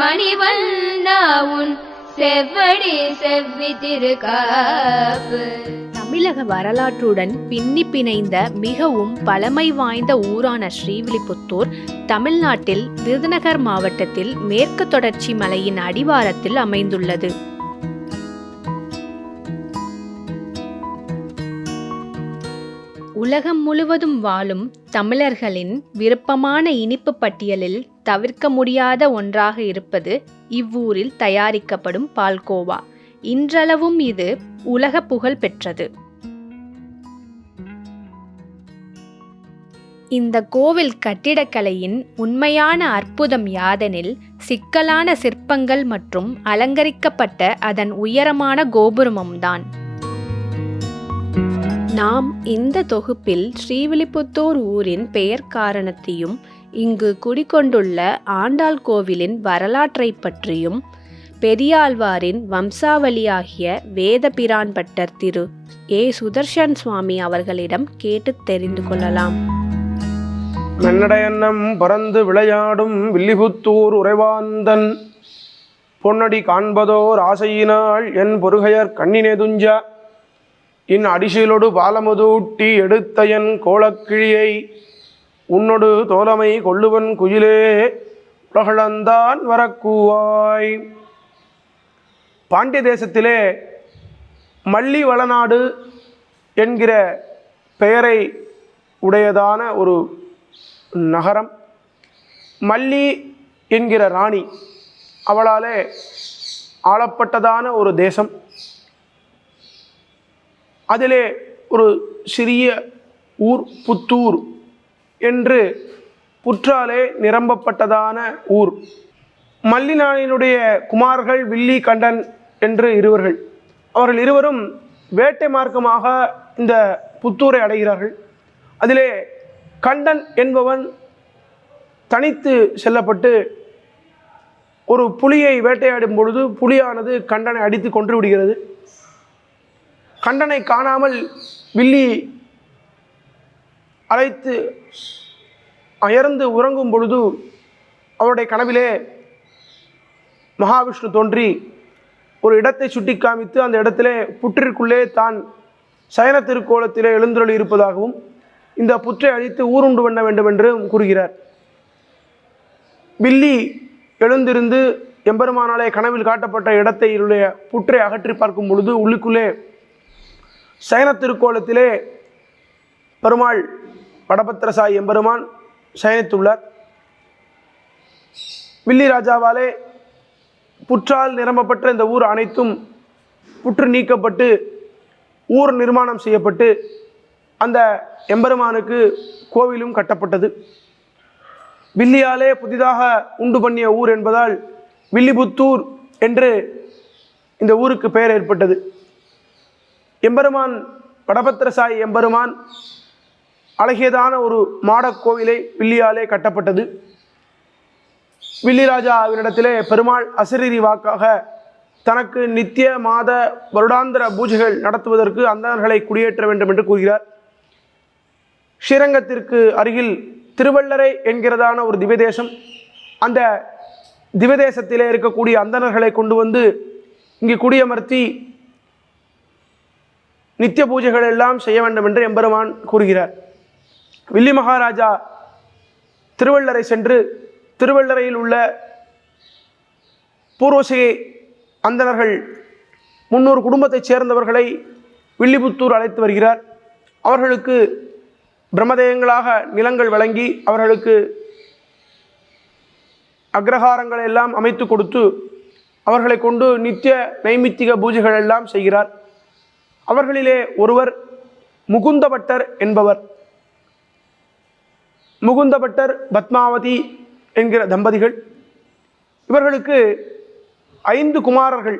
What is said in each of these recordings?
மணிவண்ணா உன் செவ்வடி செவ்வி திருக்காப்பு. தமிழக வரலாற்றுடன் பின்னி பிணைந்த மிகவும் பழமை வாய்ந்த ஊரான ஸ்ரீவில்லிபுத்தூர் தமிழ்நாட்டில் விருதுநகர் மாவட்டத்தில் மேற்கு தொடர்ச்சி மலையின் அடிவாரத்தில் அமைந்துள்ளது. உலகம் முழுவதும் வாழும் தமிழர்களின் விருப்பமான இனிப்பு பட்டியலில் தவிர்க்க முடியாத ஒன்றாக இருப்பது இவ்வூரில் தயாரிக்கப்படும் பால்கோவா. இன்றளவும் இது உலக புகழ் பெற்றது. இந்த கோவில் கட்டிடக்கலையின் உண்மையான அற்புதம் யாதெனில் சிக்கலான சிற்பங்கள் மற்றும் அலங்கரிக்கப்பட்ட அதன் உயரமான கோபுரமும்தான். நாம் இந்த தொகுப்பில் ஸ்ரீவில்லிபுத்தூர் ஊரின் பெயர் காரணத்தையும் இங்கு குடிகொண்டுள்ள ஆண்டாள் கோவிலின் வரலாற்றை பற்றியும் பெரியாழ்வாரின் வம்சாவளியாகிய வேதபிரான் பட்டர் திரு ஏ. சுதர்சன் சுவாமி அவர்களிடம் கேட்டு தெரிந்து கொள்ளலாம். மென்னடையன்னம் பறந்து விளையாடும் வில்லிபுத்தூர் உறைவாந்தன் பொன்னடி காண்பதோர் ஆசையினாள் என் பொறுகையர் கண்ணினே துஞ்ச இன் அடிசிலொடு பாலமுதூட்டி எடுத்த என் கோலக்கிழியை உன்னொடு தோலமை கொள்ளுவன் குயிலே உலகளந்தான் வரக்கூவாய். பாண்டிய தேசத்திலே மல்லி வளநாடு என்கிற பெயரை உடையதான ஒரு நகரம். மல்லி என்கிற ராணி அவளாலே ஆளப்பட்டதான ஒரு தேசம். அதிலே ஒரு சிறிய ஊர் புத்தூர் என்று புற்றாலே நிரம்பப்பட்டதான ஊர். மல்லி நாணியினுடைய குமார்கள் வில்லி கண்டன் என்று இருவர்கள். அவர்கள் இருவரும் வேட்டை மார்க்கமாக இந்த புத்தூரை அடைகிறார்கள். அதிலே கண்டன் என்பவன் தனித்து செல்லப்பட்டு ஒரு புலியை வேட்டையாடும் பொழுது புலியானது கண்டனை அடித்து கொன்று விடுகிறது. கண்டனை காணாமல் வில்லி அழைத்து அயர்ந்து உறங்கும் பொழுது அவருடைய கனவிலே மகாவிஷ்ணு தோன்றி ஒரு இடத்தை சுட்டி காமித்து அந்த இடத்திலே புற்றிற்குள்ளே தான் சயன திருக்கோலத்திலே எழுந்தருளி இருப்பதாகவும் இந்த புற்றை அழித்து ஊருண்டு பண்ண வேண்டும் என்று கூறுகிறார். வில்லி எழுந்திருந்து எம்பெருமானாலே கனவில் காட்டப்பட்ட இடத்தையுடைய புற்றை அகற்றி பார்க்கும் பொழுது உள்ளுக்குள்ளே சயன திருக்கோலத்திலே பெருமாள் வடபத்திரசாயி எம்பெருமான் சயனித்துள்ளார். வில்லி ராஜாவாலே புற்றால் நிரம்பப்பட்ட இந்த ஊர் அனைத்தும் புற்று நீக்கப்பட்டு ஊர் நிர்மாணம் செய்யப்பட்டு அந்த எம்பெருமானுக்கு கோவிலும் கட்டப்பட்டது. வில்லியாலே புதிதாக உண்டு பண்ணிய ஊர் என்பதால் வில்லிபுத்தூர் என்று இந்த ஊருக்கு பெயர் ஏற்பட்டது. எம்பெருமான் வடபத்திரசாயி எம்பெருமான் அழகியதான ஒரு மாடக் கோவிலை வில்லியாலே கட்டப்பட்டது. வில்லிராஜாவினிடத்திலே பெருமாள் அசரீரி வாக்காக தனக்கு நித்திய மாத வருடாந்திர பூஜைகள் நடத்துவதற்கு அந்தணர்களை குடியேற்ற வேண்டும் என்று கூறுகிறார். ஸ்ரீரங்கத்திற்கு அருகில் திருவள்ளரை என்கிறதான ஒரு திவ்யதேசம். அந்த திவ்யதேசத்திலே இருக்கக்கூடிய அந்தணர்களை கொண்டு வந்து இங்கு குடியமர்த்தி நித்திய பூஜைகள் எல்லாம் செய்ய வேண்டும் என்று எம்பெருமான் கூறுகிறார். வில்லி மகாராஜா திருவள்ளரை சென்று திருவள்ளரையில் உள்ள பூர்வசிகை அந்தணர்கள் 300 குடும்பத்தைச் சேர்ந்தவர்களை வில்லிபுத்தூர் அழைத்து வருகிறார். அவர்களுக்கு பிரம்மதேயங்களாக நிலங்கள் வழங்கி அவர்களுக்கு அக்ரஹாரங்களை எல்லாம் அமைத்து கொடுத்து அவர்களை கொண்டு நித்திய நைமித்திக பூஜைகள் எல்லாம் செய்கிறார். அவர்களிலே ஒருவர் முகுந்தபட்டர் என்பவர். முகுந்தபட்டர் பத்மாவதி என்கிற தம்பதிகள். இவர்களுக்கு 5 குமாரர்கள்.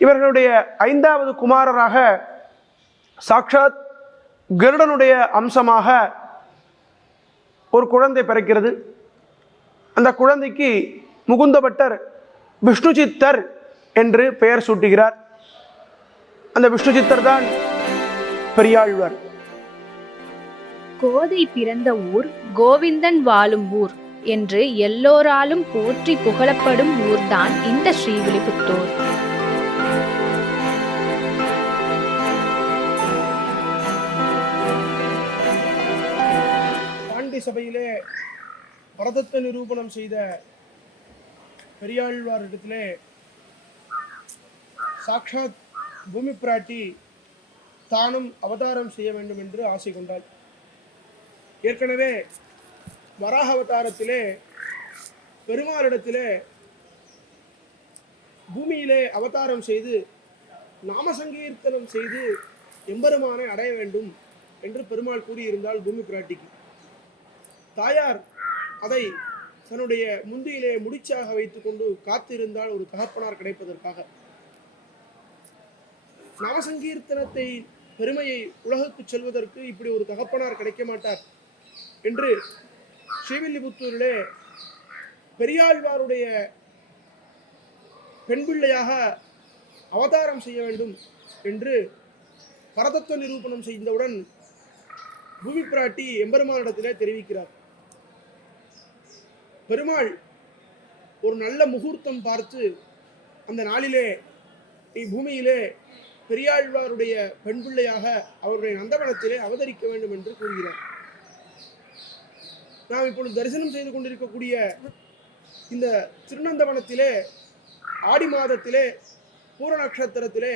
இவர்களுடைய 5வது குமாரராக சாக்ஷாத் கருடனுடைய அம்சமாக ஒரு குழந்தை பிறக்கிறது. அந்த குழந்தைக்கு முகுந்தபட்டர் விஷ்ணுசித்தர் என்று பெயர் சூட்டுகிறார். அந்த விஷ்ணுசித்தர் தான் பெரியாழ்வார். கோதை பிறந்த ஊர், கோவிந்தன் வாழும் ஊர் என்று எல்லோராலும் போற்றி புகழப்படும் ஊர்தான் இந்த ஸ்ரீவில்லிபுத்தூர். பாண்டி சபையிலே பரதத்துவ நிரூபணம் செய்த பெரியாழ்வாரிடத்திலே சாக்ஷாத் பூமி பிராட்டி தானும் அவதாரம் செய்ய வேண்டும் என்று ஆசை கொண்டாள். ஏற்கனவே வராக அவதாரத்திலே பெருமாளிடத்திலே பூமியிலே அவதாரம் செய்து நாம சங்கீர்த்தனம் செய்து எம்பெருமானை அடைய வேண்டும் என்று பெருமாள் கூறியிருந்தால் பூமி பிராட்டிக்கு, தாயார் அதை தன்னுடைய முந்தியிலே முடிச்சாக வைத்துக் கொண்டு காத்திருந்தால் ஒரு தகப்பனார் கிடைப்பதற்காக. நாமசங்கீர்த்தனத்தை பெருமையை உலகுக்கு செல்வதற்கு இப்படி ஒரு தகப்பனார் கிடைக்க மாட்டார் என்று ஸ்ரீவில்லிபுத்தூரிலே பெரியாழ்வாருடைய பெண் பிள்ளையாக அவதாரம் செய்ய வேண்டும் என்று பரதத்துவ நிரூபணம் செய்தவுடன் பூமி பிராட்டி எம்பெருமானிடத்திலே தெரிவிக்கிறார். பெருமாள் ஒரு நல்ல முகூர்த்தம் பார்த்து அந்த நாளிலே நீ பூமியிலே பெரியாழ்வாருடைய பெண் பிள்ளையாக அவருடைய நந்தவனத்திலே அவதரிக்க வேண்டும் என்று கூறுகிறார். நாம் இப்பொழுது தரிசனம் செய்து கொண்டிருக்கக்கூடிய இந்த திருநந்தவனத்திலே ஆடி மாதத்திலே பூர நட்சத்திரத்திலே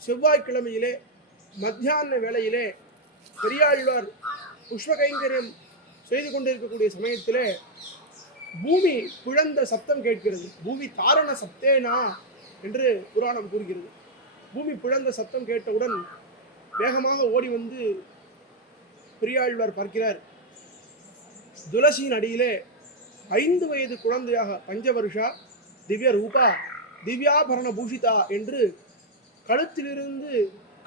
செவ்வாய்க்கிழமையிலே மத்தியான வேளையிலே பெரியாழ்வார் புஷ்ப கைங்கரியம் செய்து கொண்டிருக்கக்கூடிய சமயத்திலே பூமி பிழந்த சப்தம் கேட்கிறது. பூமி தாரண சப்தேனா என்று புராணம் கூறுகிறது. பூமி பிழந்த சத்தம் கேட்டவுடன் வேகமாக ஓடி வந்து பெரியாழ்வார் பார்க்கிறார். துளசியின் அடியிலே 5 வயது குழந்தையாக பஞ்சவருஷா திவ்ய ரூபா திவ்யாபரண பூஷிதா என்று கழுத்திலிருந்து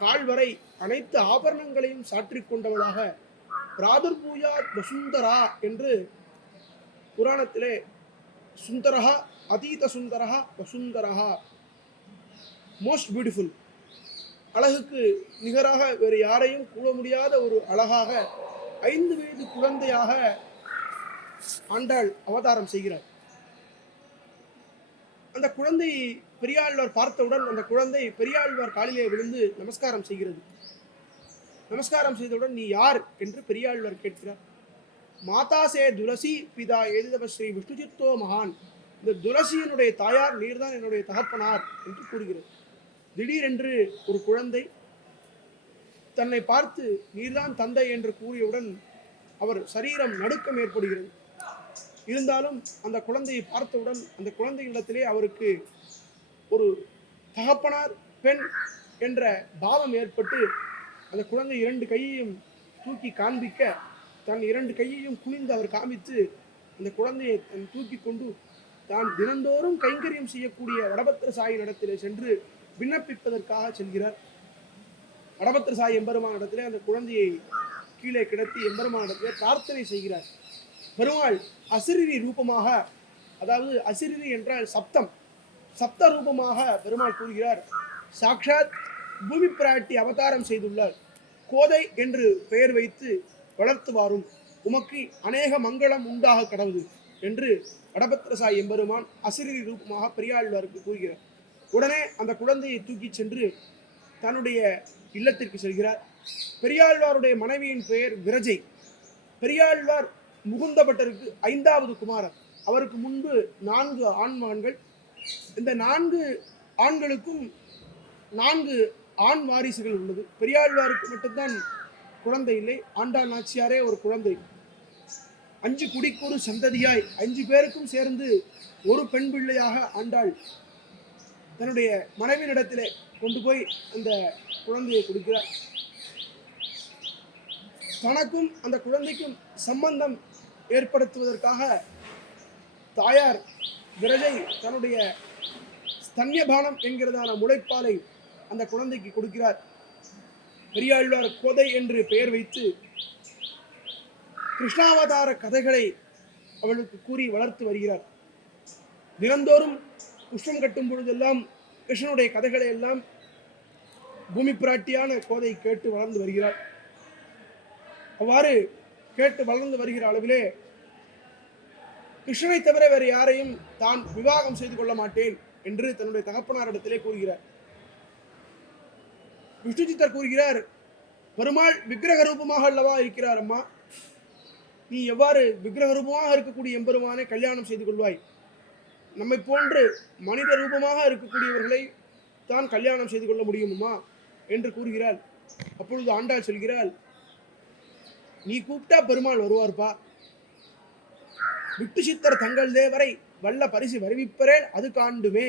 கால் வரை அனைத்து ஆபரணங்களையும் சாற்றிக் கொண்டவளாக பிராதுர்பூயாத் வசுந்தரா என்று புராணத்திலே சுந்தரஹா அதீத சுந்தரஹா வசுந்தரஹா மோஸ்ட் பியூட்டிஃபுல், அழகுக்கு நிகராக வேறு யாரையும் கூற முடியாத ஒரு அழகாக 5 வயது குழந்தையாக ஆண்டாள் அவதாரம் செய்கிறார். அந்த குழந்தை பெரியாழ்வார் பார்த்தவுடன் அந்த குழந்தை பெரியாழ்வார் காலிலே விழுந்து நமஸ்காரம் செய்கிறது. நமஸ்காரம் செய்தவுடன் நீ யார் என்று பெரியாழ்வார் கேட்கிறார். மாதாசே துளசி பிதா ஏதிதவ ஸ்ரீ விஷ்ணுசித்தோ மகான், இந்த துளசியினுடைய தாயார் நீர்தான் என்னுடைய தகப்பனார் என்று கூறுகிறது. திடீரென்று ஒரு குழந்தை தன்னை பார்த்து நீர்தான் தந்தை என்று கூறியவுடன் அவர் சரீரம் நடுக்கம் ஏற்படுகிறது. இருந்தாலும் அந்த குழந்தையை பார்த்தவுடன் அந்த குழந்தையிடத்திலே அவருக்கு ஒரு தகப்பனார் பெண் என்ற பாவம் ஏற்பட்டு அந்த குழந்தை 2 கையையும் தூக்கி காண்பிக்க தன் 2 கையையும் குனிந்து அவர் காமித்து அந்த குழந்தையை தூக்கி கொண்டு தான் தினந்தோறும் கைங்கரியம் செய்யக்கூடிய வடபத்திர சாயின் இடத்திலே சென்று விண்ணப்பிப்பதற்காக செல்கிறார். வடபத்திர சாய் எம்பெருமான் இடத்திலே அந்த குழந்தையை கீழே கிடத்தி எம்பெருமான் இடத்திலே பிரார்த்தனை செய்கிறார். பெருமாள் அசிரிரி ரூபமாக, அதாவது அசிரிரி என்றால் சப்தம், சப்த ரூபமாக பெருமாள் கூறுகிறார். சாக்ஷாத் பூமி பிராட்டி அவதாரம் செய்துள்ளார். கோதை என்று பெயர் வைத்து வளர்த்து வாரும், உமக்கு அநேக மங்களம் உண்டாக கடவுது என்று வடபத்திரசாய் எம்பெருமான் அசிரிரி ரூபமாக பெரியாழ்வாருக்கு கூறுகிறார். உடனே அந்த குழந்தையை தூக்கி சென்று தன்னுடைய இல்லத்திற்கு செல்கிறார். பெரியாழ்வாருடைய மனைவியின் பெயர் விரஜை. பெரியாழ்வார் முகுந்த பட்டருக்கு 5வது குமாரர். அவருக்கு முன்பு 4 ஆண் மகன்கள். இந்த 4 ஆண்களுக்கும் 4 ஆண் வாரிசுகள் உள்ளது. பெரியாழ்வாருக்கு மட்டும்தான் குழந்தை இல்லை. ஆண்டாள் நாச்சியாரே ஒரு குழந்தை. 5 குடிக்கொரு சந்ததியாய் 5 பேருக்கும் சேர்ந்து ஒரு பெண் பிள்ளையாக ஆண்டாள் தன்னுடைய மனைவியிடத்திலே கொண்டு போய் அந்த குழந்தையை கொடுக்கிறார். தனக்கும் அந்த குழந்தைக்கும் சம்பந்தம் ஏற்படுத்துவதற்காக தாயார் விரஜை தன்னுடைய ஸ்தன்யபானம் என்கிறதான முளைப்பாலை அந்த குழந்தைக்கு கொடுக்கிறார். பெரியாழ்வார் கோதை என்று பெயர் வைத்து கிருஷ்ணாவதார கதைகளை அவளுக்கு கூறி வளர்த்து வருகிறார். தினந்தோறும் புஷ்பம் கட்டும் பொழுதெல்லாம் கிருஷ்ணனுடைய கதைகளை எல்லாம் பூமி பிராட்டியான கோதை கேட்டு வளர்ந்து வருகிறார். அவ்வாறு கேட்டு வளர்ந்து வருகிற அளவிலே கிருஷ்ணனை தவிர வேறு யாரையும் தான் விவாகம் செய்து கொள்ள மாட்டேன் என்று தன்னுடைய தகப்பனாரிடத்திலே கூறுகிறார். விஷ்ணுசித்தர் கூறுகிறார், பெருமாள் விக்கிரக ரூபமாக அல்லவா இருக்கிறார் அம்மா, நீ எவ்வாறு விக்கிரக ரூபமாக இருக்கக்கூடிய எம்பெருமானை கல்யாணம் செய்து கொள்வாய்? நம்மை போன்று மனித ரூபமாக இருக்கக்கூடியவர்களை தான் கல்யாணம் செய்து கொள்ள முடியுமா என்று கூறுகிறாள். அப்பொழுது ஆண்டாள் சொல்கிறாள், நீ கூப்பிட்டா பெருமாள் வருவார்ப்பா, விட்டு சித்தர் தங்கள் தேவரை வல்ல பரிசு வருவிப்பரேன் அது காண்டுமே.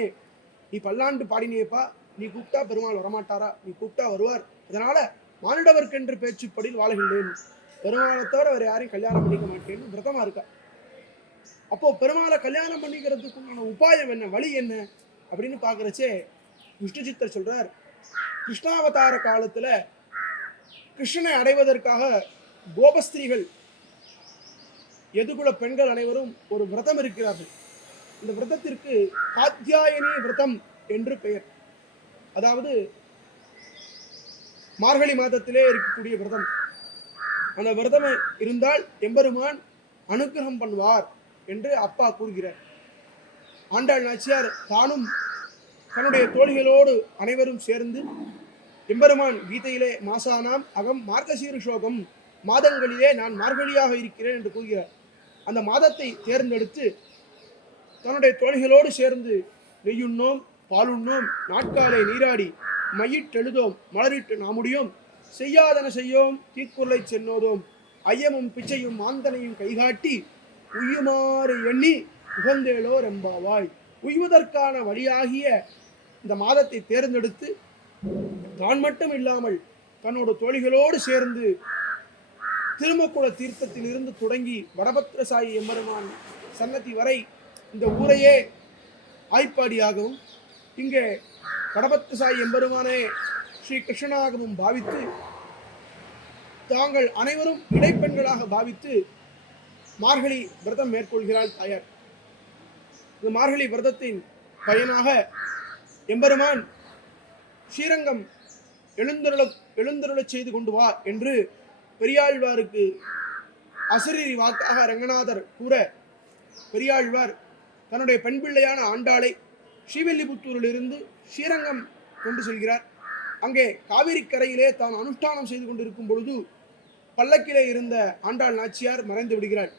நீ பல்லாண்டு பாடினியப்பா, நீ கூப்பிட்டா பெருமாள் வரமாட்டாரா? நீ கூப்பிட்டா வருவார். அதனால மானிடவர்க்கென்று பேச்சுப்படி வாழுகின்றேன், பெருமாளை தவிர வேற யாரையும் கல்யாணம் பண்ணிக்க மாட்டேன்னு விரதமா இருக்கா. அப்போ பெருமாளை கல்யாணம் பண்ணிக்கிறதுக்குண்டான உபாயம் என்ன, வழி என்ன அப்படின்னு பாக்குறச்சே விஷ்ணு சித்தர் சொல்றார், கிருஷ்ணாவதார காலத்துல கிருஷ்ணனை அடைவதற்காக கோபஸ்திரீகள் எதுகுல பெண்கள் அனைவரும் ஒரு விரதம் இருக்கிறார்கள். இந்த விரதத்திற்கு காத்யாயனி விரதம் என்று பெயர். அதாவது மார்கழி மாதத்திலே இருக்கக்கூடிய விரதம். அந்த விரதம் இருந்தால் எம்பெருமான் அனுகிரகம் பண்ணுவார் என்று அப்பா கூறுகிறார். ஆண்டாள் நாச்சியார் தானும் தன்னுடைய தோழிகளோடு அனைவரும் சேர்ந்து எம்பெருமான் கீதையிலே மாசானாம் அகம் மார்கசீர்ஷோகம், மாதங்களிலே நான் மார்கழியாக இருக்கிறேன் என்று கூறுகிறார். அந்த மாதத்தை தேர்ந்தெடுத்து தன்னுடைய தோழிகளோடு சேர்ந்து நெய்யுண்ணோம், பாலுண்ணோம், நாட்காலை நீராடி மையிட்டெழுதோம், மலரிட்டு நாமுடியோம், செய்யாதன செய்யோம், தீக்குறளை சென்னோதோம், ஐயமும் பிச்சையும் மாந்தனையும் கைகாட்டி உய்யுமாறு எண்ணி உகந்தேலோ ரெம்பாவாய். உய்வதற்கான வழியாகிய இந்த மாதத்தை தேர்ந்தெடுத்து தான் மட்டும் இல்லாமல் தன்னோட தோழிகளோடு சேர்ந்து திருமக்குள தீர்த்தத்தில் இருந்து தொடங்கி வடபத்திரசாயி எம்பெருமான் சன்னதி வரை இந்த ஊரையே ஆய்ப்பாடியாகவும் இங்கே வடபத்திரசாயி எம்பெருமானே ஸ்ரீ கிருஷ்ணனாகவும் பாவித்து தாங்கள் அனைவரும் இடைப்பெண்களாக பாவித்து மார்கழி விரதம் மேற்கொள்கிறாள் தாயார். இந்த மார்கழி விரதத்தின் பயனாக எம்பெருமான் ஸ்ரீரங்கம் எழுந்தருளச் செய்து கொண்டு வா என்று பெரியாழ்வாருக்கு அசரீரி வாக்காக ரங்கநாதர் கூற, பெரியாழ்வார் தன்னுடைய பெண் பிள்ளையான ஆண்டாளை ஸ்ரீவில்லிபுத்தூரிலிருந்து ஸ்ரீரங்கம் கொண்டு செல்கிறார். அங்கே காவிரி கரையிலே தான் அனுஷ்டானம் செய்து கொண்டிருக்கும் பொழுது பல்லக்கிலே இருந்த ஆண்டாள் நாச்சியார் மறைந்து விடுகிறாள்.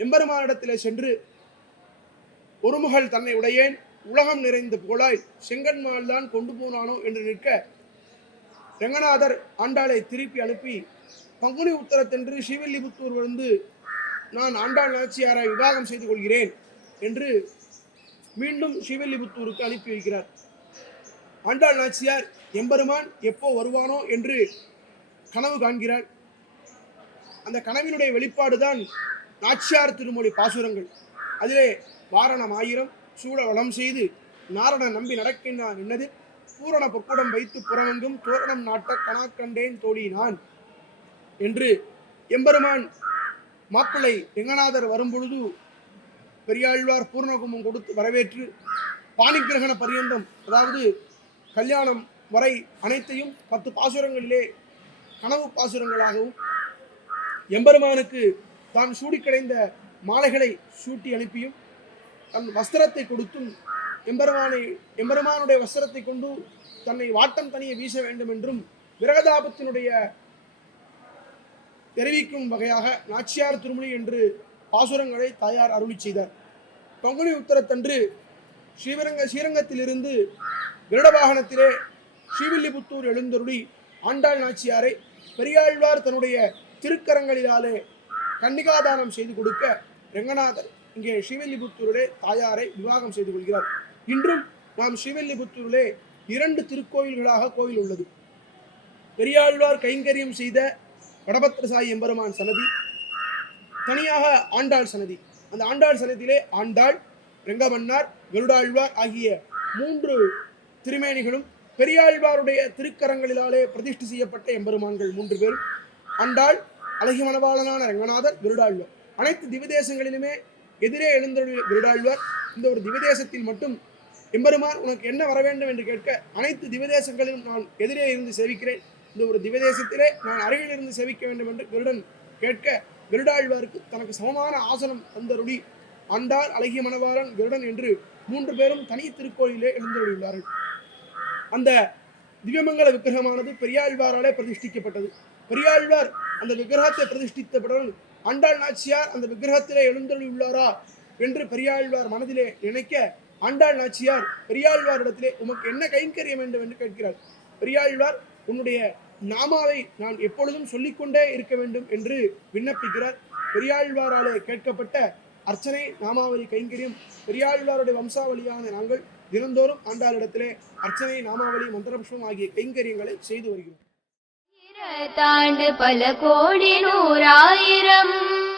எம்பெருமானிடத்திலே சென்று, ஒருமுகல் தன்னை உடையேன், உலகம் நிறைந்த புகழாய் செங்கன்மால் தான் கொண்டு போனானோ என்று நிற்க, ரங்கநாதர் ஆண்டாளை திருப்பி அனுப்பி பங்குனி உத்தரத்தன்று ஸ்ரீவில்லிபுத்தூர் வந்து நான் ஆண்டாள் நாச்சியாரை விவாகம் செய்து கொள்கிறேன் என்று மீண்டும் ஸ்ரீவில்லிபுத்தூருக்கு அனுப்பி வைக்கிறார். ஆண்டாள் நாச்சியார் எம்பெருமான் எப்போ வருவானோ என்று கனவு காண்கிறார். அந்த கனவினுடைய வெளிப்பாடுதான் நாச்சியார் திருமொழி பாசுரங்கள். அதிலே வாரணம் 1000 சூழ வளம் செய்து நாரண நம்பி நடக்கின்றான் என்னது, பூரண பொற்குடம் வைத்து புறவெங்கும் தோரணம் நாட்ட கணாக்கண்டேன் தோழி நான் என்று எம்பெருமான் மாப்பிள்ளை ரங்கநாதர் வரும்பொழுது பெரியாழ்வார் பூர்ணகுமம் கொடுத்து வரவேற்று பாணிகிரகண பரியந்தம், அதாவது கல்யாணம் வரை அனைத்தையும் 10 பாசுரங்களிலே கனவு பாசுரங்களாகவும் எம்பெருமானுக்கு தான் சூடி கிடைந்த மாலைகளை சூட்டி அனுப்பியும் தன் வஸ்திரத்தை கொடுத்தும் எம்பெருமானுடைய வஸ்திரத்தை கொண்டு தன்னை வாட்டம் தனிய வீச வேண்டும் என்றும் விரகதாபத்தினுடைய தெரிவிக்கும் வகையாக நாச்சியார் திருமொழி என்று பாசுரங்களை தாயார் அருளி செய்தார். பங்குனி உத்தரத்தன்று ஸ்ரீரங்கத்திலிருந்து கருட வாகனத்திலே ஸ்ரீவில்லிபுத்தூர் எழுந்தருளி ஆண்டாள் நாச்சியாரை பெரியாழ்வார் தன்னுடைய திருக்கரங்களிலாலே கன்னிகாதானம் செய்து கொடுக்க ரங்கநாதர் இங்கே ஸ்ரீவில்லிபுத்தூரிலே தாயாரை விவாகம் செய்து கொள்கிறார். இன்றும் நாம் ஸ்ரீவில்லிபுத்தூரிலே 2 திருக்கோயில்களாக கோயில் உள்ளது. பெரியாழ்வார் கைங்கரியம் செய்த வடபத்திரசாயி எம்பெருமான் சன்னதி, தனியாக ஆண்டாள் சன்னதி. அந்த ஆண்டாள் சன்னதியிலே ஆண்டாள், ரெங்கமன்னார், கருடாழ்வார் ஆகிய 3 திருமேனிகளும் பெரியாழ்வாருடைய திருக்கரங்களிலாலே பிரதிஷ்டை செய்யப்பட்ட எம்பெருமான்கள் 3 பேரும். ஆண்டாள், அழகி மணவாளனான ரங்கநாதர், கருடாழ்வார். அனைத்து திவ்யதேசங்களிலுமே எதிரே எழுந்தருளிய கருடாழ்வார் இந்த ஒரு திவ்யதேசத்தில் மட்டும் எம்பெருமான் உனக்கு என்ன வர வேண்டும் என்று கேட்க, அனைத்து திவ்யதேசங்களிலும் நான் எதிரே இருந்து சேவிக்கிறேன், இந்த ஒரு திவ்யதேசத்திலே நான் அருகில் இருந்து சேவிக்க வேண்டும் என்று கருடன் கேட்க, கருடாழ்வாருக்கு தனக்கு சமமான ஆசனம் தந்தருளி ஆண்டாள், அழகிய மணவாளன், கருடன் என்று 3 பேரும் தனி திருக்கோயிலே எழுந்துள்ளார்கள். அந்த திவ்யமங்கல விக்கிரகமானது பெரியாழ்வாராலே பிரதிஷ்டிக்கப்பட்டது. பெரியாழ்வார் அந்த விக்கிரகத்தை பிரதிஷ்டித்தவுடன் ஆண்டாள் நாச்சியார் அந்த விக்கிரகத்திலே எழுந்தருளியுள்ளாரா என்று பெரியாழ்வார் மனதிலே நினைக்க, ஆண்டாள் நாச்சியார் பெரியாழ்வாரிடத்திலே உமக்கு என்ன கைங்கரியம் வேண்டும் என்று கேட்கிறார். பெரியாழ்வார் உன்னுடைய நாமாவை நான் எப்பொழுதும் சொல்லிக்கொண்டே இருக்க வேண்டும் என்று விண்ணப்பிக்கிறார். பெரியாழ்வாராலே கேட்கப்பட்ட அர்ச்சனை நாமாவளி கைங்கரியம் பெரியாழ்வாருடைய வம்சாவளியான நாங்கள் தினந்தோறும் ஆண்டாளிடத்திலே அர்ச்சனை, நாமாவளி, மந்திரபுஷ்பம் ஆகிய கைங்கரியங்களை செய்து வருகிறோம். தாண்டு பல கோடி 100,000